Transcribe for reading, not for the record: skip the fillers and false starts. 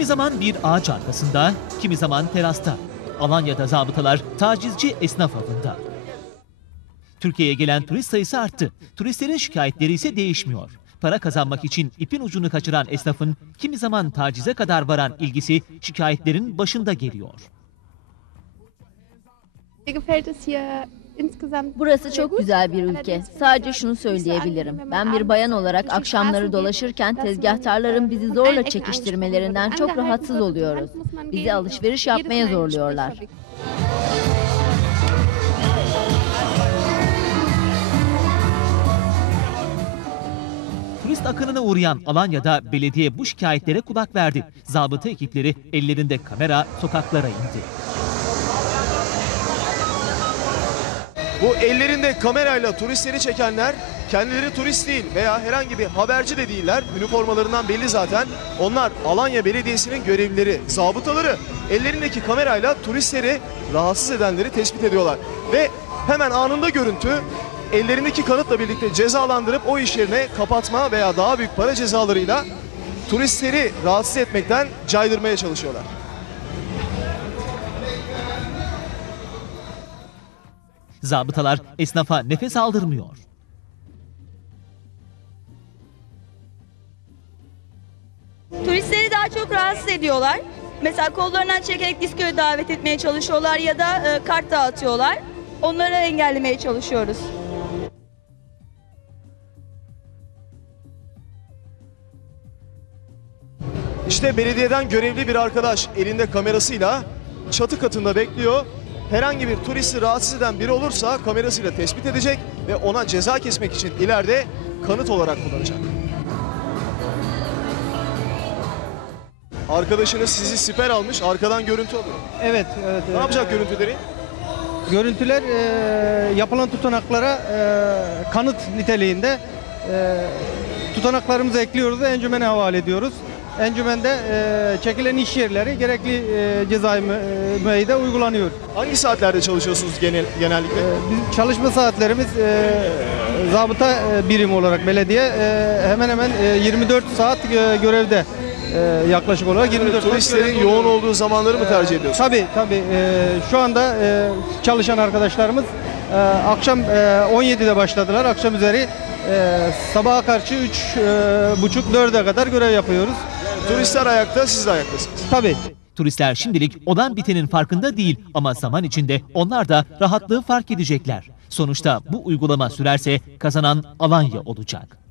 zaman bir ağaç arkasında, kimi zaman terasta. Alanya'da zabıtalar tacizci esnaf avında. Türkiye'ye gelen turist sayısı arttı. Turistlerin şikayetleri ise değişmiyor. Para kazanmak için ipin ucunu kaçıran esnafın kimi zaman tacize kadar varan ilgisi şikayetlerin başında geliyor. Burası çok güzel bir ülke. Sadece şunu söyleyebilirim. Ben bir bayan olarak akşamları dolaşırken tezgahtarların bizi zorla çekiştirmelerinden çok rahatsız oluyoruz. Bizi alışveriş yapmaya zorluyorlar. Turist akınına uğrayan Alanya'da belediye bu şikayetlere kulak verdi. Zabıta ekipleri ellerinde kamera sokaklara indi. Bu ellerinde kamerayla turistleri çekenler kendileri turist değil veya herhangi bir haberci de değiller. Üniformalarından belli zaten. Onlar Alanya Belediyesi'nin görevlileri, zabıtaları. Ellerindeki kamerayla turistleri rahatsız edenleri tespit ediyorlar. Ve hemen anında görüntü ellerindeki kanıtla birlikte cezalandırıp o iş yerine kapatma veya daha büyük para cezalarıyla turistleri rahatsız etmekten caydırmaya çalışıyorlar. Zabıtalar esnafa nefes aldırmıyor. Turistleri daha çok rahatsız ediyorlar. Mesela kollarından çekerek diskoya davet etmeye çalışıyorlar ya da kart dağıtıyorlar. Onları engellemeye çalışıyoruz. İşte belediyeden görevli bir arkadaş elinde kamerasıyla çatı katında bekliyor. Herhangi bir turisti rahatsız eden biri olursa kamerasıyla tespit edecek ve ona ceza kesmek için ileride kanıt olarak kullanacak. Arkadaşınız sizi siper almış, arkadan görüntü alıyor. Evet. Ne yapacak görüntüleri? Görüntüler yapılan tutanaklara kanıt niteliğinde tutanaklarımızı ekliyoruz ve encümene havale ediyoruz. Encümende çekilen iş yerleri gerekli cezai müeyyide uygulanıyor. Hangi saatlerde çalışıyorsunuz genellikle? Bizim çalışma saatlerimiz zabıta birimi olarak belediye hemen hemen 24 saat görevde. Yaklaşık olarak 24 saat turistlerin yoğun olduğu zamanları mı tercih ediyorsunuz? Tabii. Şu anda çalışan arkadaşlarımız akşam 17'de başladılar. Akşam üzeri sabaha karşı 3.30-4'e kadar görev yapıyoruz. Turistler ayakta, siz de ayaktasınız. Tabii. Turistler şimdilik olan bitenin farkında değil ama zaman içinde onlar da rahatlığı fark edecekler. Sonuçta bu uygulama sürerse kazanan Alanya olacak.